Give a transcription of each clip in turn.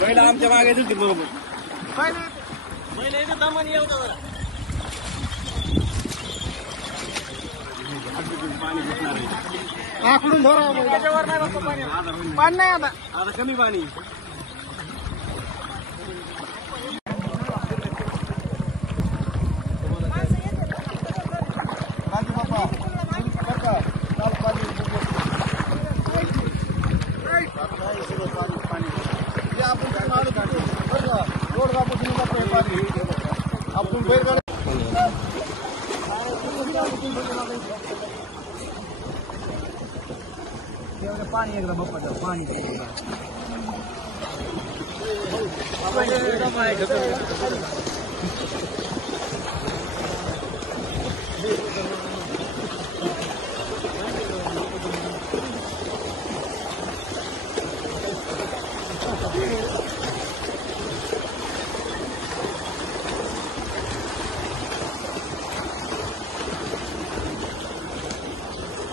पहिला आमच्या मागे येतो की बरोबर पहिले इथं दमानी येऊ जरा. आकडून धरा त्याच्यावर नाही बघतो पाणी. पाणी नाही आता. आता कमी पाणी पाणी एकदम पाणी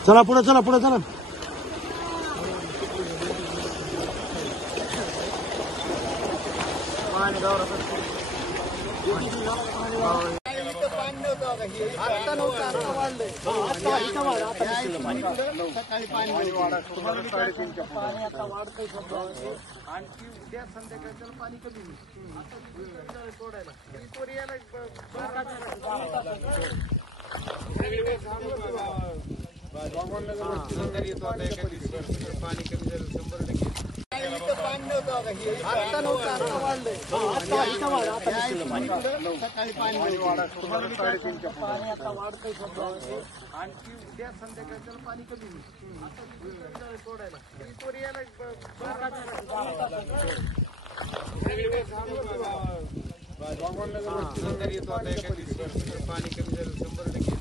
चला पुढे चला पुढे चला पाणी सकाळी पाणी आता वाढतंय आणखी उद्या संध्याकाळी पाणी कमी सोडायला पाणी कमी झालं 100%. सकाळी पाणी आता वाढतंय आणखी उद्या संध्याकाळी पाणी कमी सोडायला पाणी कमी झालं 100%.